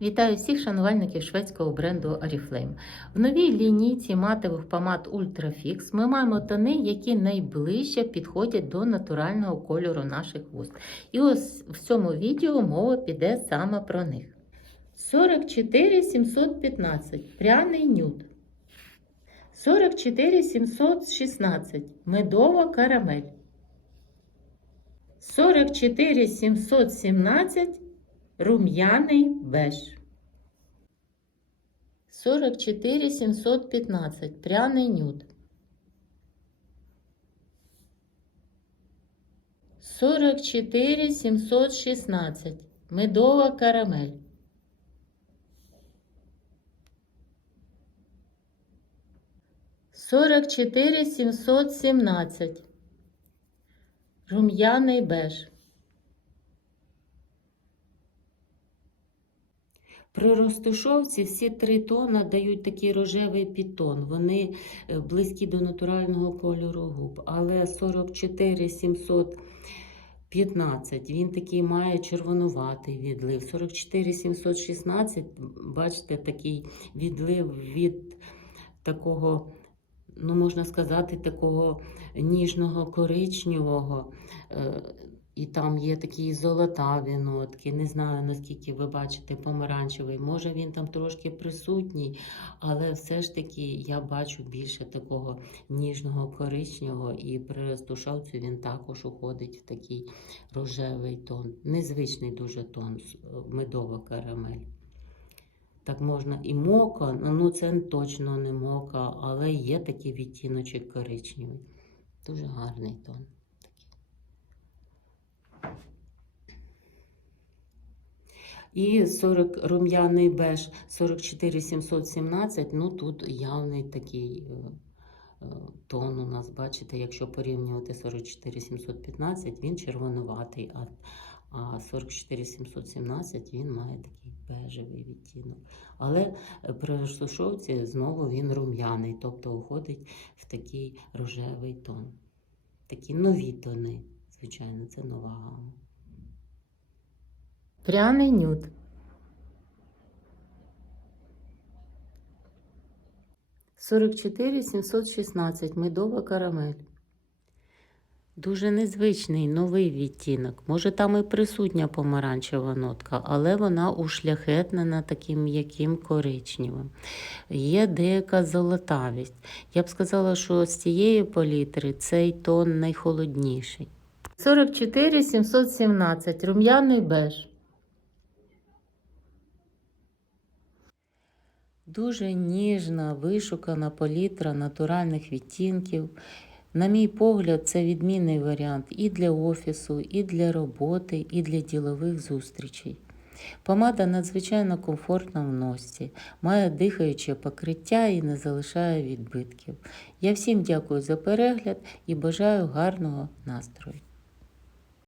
Вітаю всіх шанувальників шведського бренду Oriflame. В новій лінійці матових помад Ultrafix ми маємо тони, які найближче підходять до натурального кольору наших вуст. І ось в цьому відео мова піде саме про них. 44 715 пряний нюд. 44 716 медова карамель. 44 717 рум'яний беж. 44 715 пряний нюд. 44 716 медова карамель. 44 717 рум'яний беж. При розтушовці всі три тона дають такий рожевий підтон. Вони е, близькі до натурального кольору губ. Але 44 715 він такий має червонуватий відлив. 44 716, бачите, такий відлив від такого, ну можна сказати, такого ніжного коричневого. Е, і там є такі золотаві нотки. Не знаю, наскільки ви бачите помаранчевий. Може він там трошки присутній, але все ж таки я бачу більше такого ніжного коричневого, і при розтушовці він також уходить в такий рожевий тон. Незвичний дуже тон, медова карамель. Так можна і мока, ну це точно не мока, але є такий відтіночок коричневий. Дуже гарний тон. І 40 рум'яний беж 44 717, ну тут явний такий е, е, тон у нас, бачите, якщо порівнювати 44 715, він червонуватий, а, а 44 717 він має такий бежевий відтінок. Але е, при розтушовці знову він рум'яний, тобто уходить в такий рожевий тон. Такі нові тони, звичайно, це нова гама. Пряний нюд. Сорок чотири сімсот шістнадцять медова карамель. Дуже незвичний новий відтінок. Може, там і присутня помаранчева нотка, але вона ушляхетнена таким м'яким коричневим. Є деяка золотавість. Я б сказала, що з цієї палітри цей тон найхолодніший. 44 717 рум'яний беж. Дуже ніжна, вишукана палітра натуральних відтінків. На мій погляд, це відмінний варіант і для офісу, і для роботи, і для ділових зустрічей. Помада надзвичайно комфортна в носі, має дихаюче покриття і не залишає відбитків. Я всім дякую за перегляд і бажаю гарного настрою.